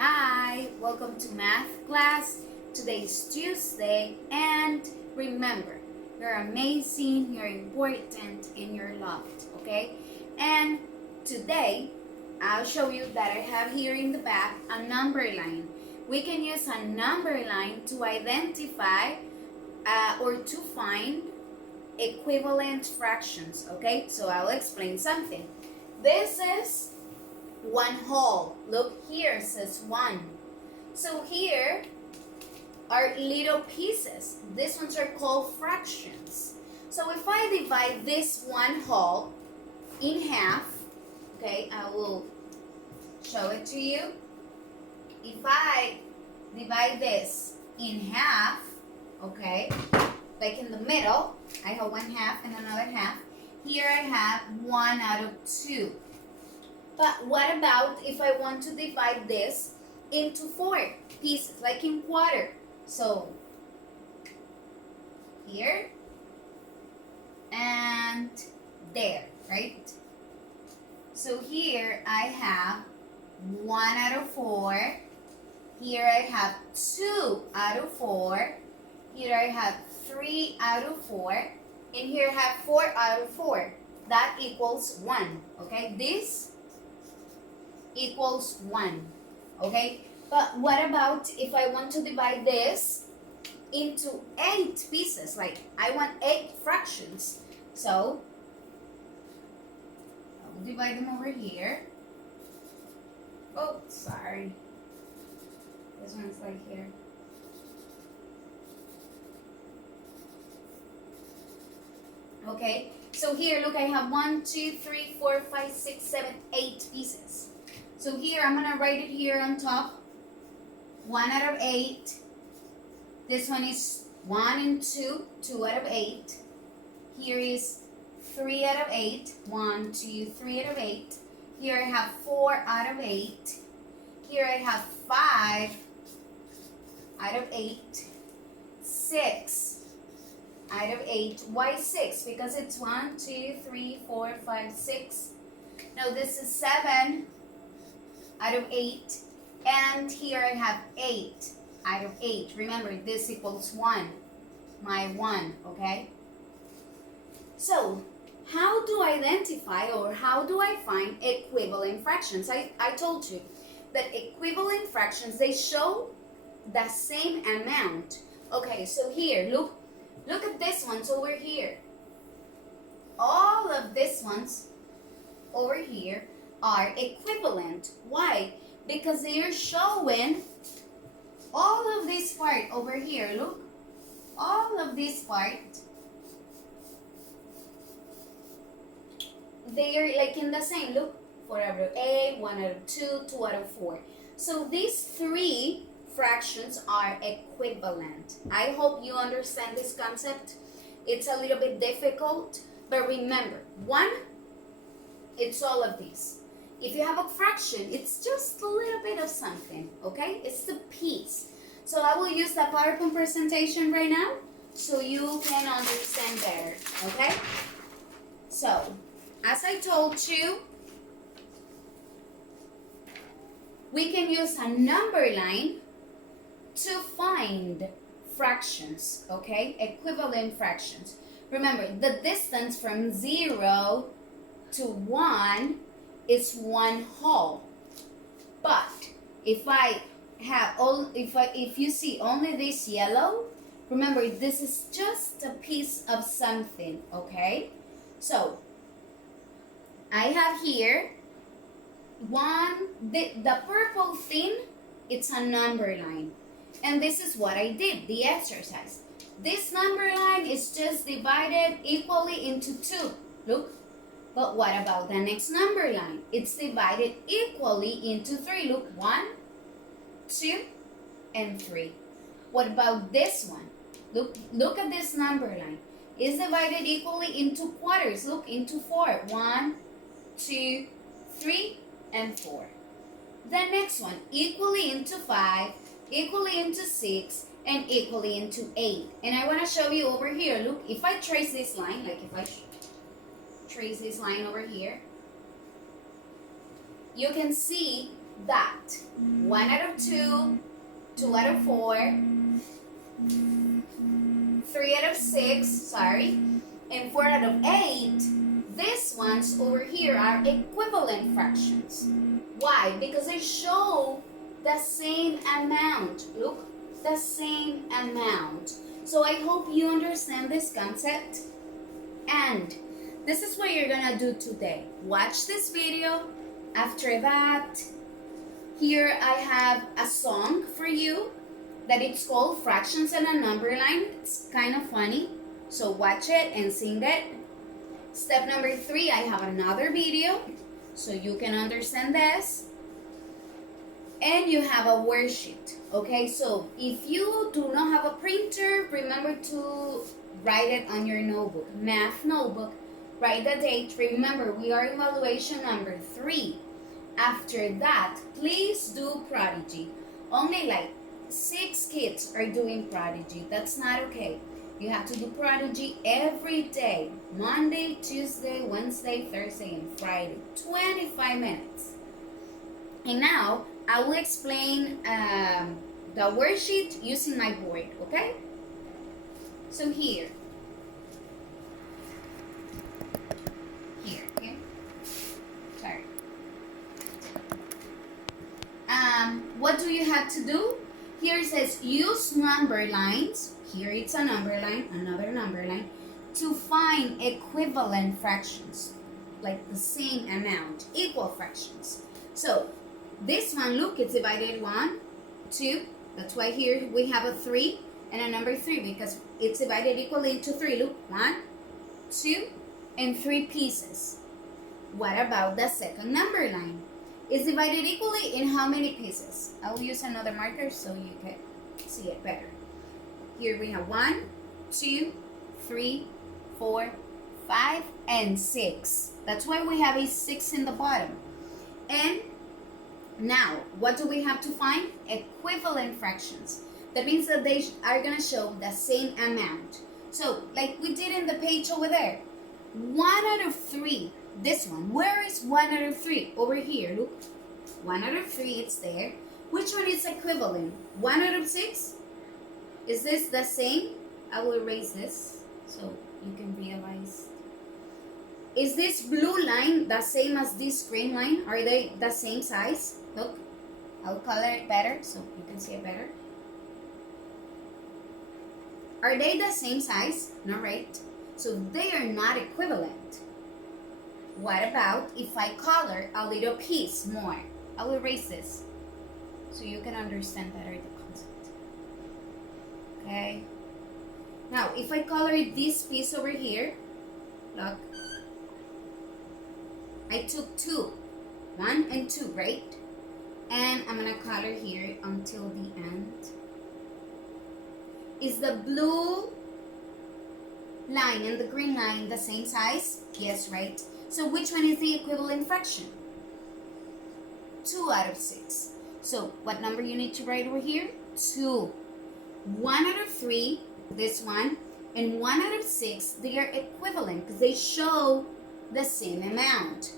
Hi, welcome to math class. Today is Tuesday, and remember, you're amazing, you're important, and you're loved, okay? And today, I'll show you that I have here in the back a number line. We can use a number line to identify or to find equivalent fractions, okay? So I'll explain something. This is one whole. Look here, it says 1. So here are little pieces. These ones are called fractions. So if I divide this one whole in half, okay, I will show it to you. If I divide this in half, okay, like in the middle, I have one half and another half. Here I have 1 out of 2. But what about if I want to divide this into 4 pieces, like in quarter? So, here and there, right? So here I have 1 out of 4. Here I have 2 out of 4. Here I have 3 out of 4. And here I have 4 out of 4. That equals 1, okay? This equals 1, okay? But what about if I want to divide this into 8 pieces? Like, I want 8 fractions. So, I'll divide them over here. Oh, sorry. This one's like here. Okay, so here, look, I have 1, 2, 3, 4, 5, 6, 7, 8 pieces. So here, I'm going to write it here on top. 1 out of 8. This one is 1 and 2. 2 out of 8. Here is 3 out of 8. 1, 2, 3 out of 8. Here I have 4 out of 8. Here I have 5 out of 8. 6 out of 8. Why 6? Because it's 1, 2, 3, 4, 5, 6. Now this is 7 out of 8. And here I have 8 out of 8. Remember, this equals 1. My 1, okay? So, how do I identify or how do I find equivalent fractions? I told you that equivalent fractions, they show the same amount. Okay, so here, look at this ones over here. All of these ones over here are equivalent. Why? Because they are showing all of this part over here. Look, all of this part, they are like in the same. Look, 4 out of 8, 1 out of 2, 2 out of 4. So these 3 fractions are equivalent. I hope you understand this concept. It's a little bit difficult, but remember, 1, it's all of these. If you have a fraction, it's just a little bit of something, okay? It's the piece. So I will use the PowerPoint presentation right now so you can understand better, okay? So, as I told you, we can use a number line to find fractions, okay? Equivalent fractions. Remember, the distance from 0 to 1 is 1 whole. But if I have if you see only this yellow, remember, this is just a piece of something, okay? So I have here the purple thing, it's a number line. And this is what I did, the exercise. This number line is just divided equally into 2. Look. But what about the next number line? It's divided equally into 3. Look, 1, 2, and 3. What about this one? Look at this number line. It's divided equally into quarters. Look, into 4. 1, 2, 3, and 4. The next one, equally into 5, equally into 6, and equally into 8. And I want to show you over here. Look, if I trace this line, like if I trace this line over here, you can see that 1 out of 2, 2 out of 4, 3 out of 6, sorry, and 4 out of 8, these ones over here are equivalent fractions. Why? Because they show the same amount. Look, the same amount. So I hope you understand this concept. And this is what you're gonna do today. Watch this video. After that, here I have a song for you that it's called Fractions and a Number Line. It's kind of funny. So watch it and sing it. Step number 3, I have another video so you can understand this. And you have a worksheet. Okay, so if you do not have a printer, remember to write it on your notebook, math notebook. Write the date. Remember, we are evaluation number 3. After that, please do Prodigy. Only like 6 kids are doing Prodigy. That's not okay. You have to do Prodigy every day. Monday, Tuesday, Wednesday, Thursday, and Friday. 25 minutes. And now, I will explain the worksheet using my board, okay? So here. Okay? Sorry. What do you have to do? Here it says use number lines. Here it's a number line, another number line, to find equivalent fractions, like the same amount, equal fractions. So this one, look, it's divided 1, 2. That's why here we have a 3 and a number 3 because it's divided equally into 3. Look, 1, 2, and 3 pieces. What about the second number line? It's divided equally in how many pieces? I will use another marker so you can see it better. Here we have 1, 2, 3, 4, 5, and 6. That's why we have a 6 in the bottom. And now, what do we have to find? Equivalent fractions. That means that they are going to show the same amount. So, like we did in the page over there. 1 out of 3. This one. Where is 1 out of 3? Over here. Look. 1 out of 3, it's there. Which one is equivalent? 1 out of 6? Is this the same? I will erase this so you can realize. Is this blue line the same as this green line? Are they the same size? Look, I'll color it better so you can see it better. Are they the same size? No, right? So they are not equivalent. What about if I color a little piece more? I will erase this so you can understand better the concept. Okay. Now, if I color this piece over here, look, I took 2, 1 and 2, right? And I'm gonna color here until the end. Is the blue line and the green line the same size? Yes, right? So which one is the equivalent fraction? 2 out of 6. So what number you need to write over here? 2. 1 out of 3, this one, and 1 out of 6, they are equivalent because they show the same amount.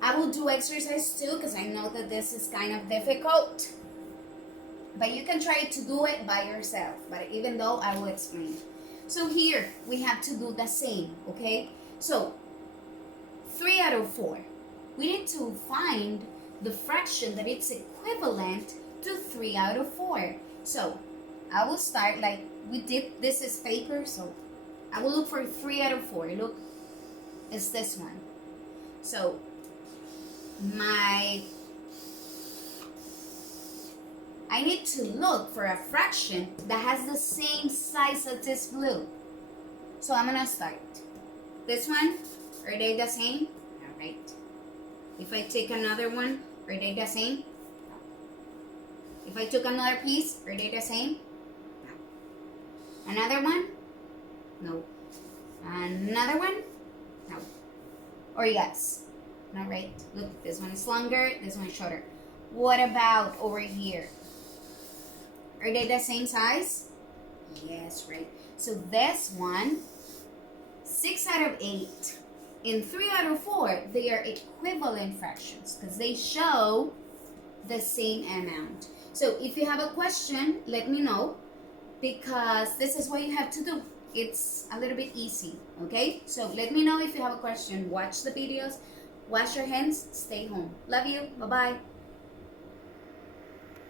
I will do exercise 2 because I know that this is kind of difficult. But you can try to do it by yourself. But even though I will explain. So here we have to do the same, okay? So 3 out of 4. We need to find the fraction that it's equivalent to 3 out of 4. So I will start like we did. This is paper, so I will look for 3 out of 4. Look, it's this one. So I need to look for a fraction that has the same size as this blue. So I'm gonna start. This one, are they the same? All right. If I take another one, are they the same? No. If I took another piece, are they the same? No. Another one? No. Another one? No. Or yes? All right. Look, this one is longer, this one is shorter. What about over here? Are they the same size? Yes, right. So this one, 6 out of 8 and 3 out of 4, they are equivalent fractions because they show the same amount. So if you have a question, let me know, because this is what you have to do. It's a little bit easy, okay? So let me know if you have a question. Watch the videos, wash your hands, stay home. Love you. Bye-bye.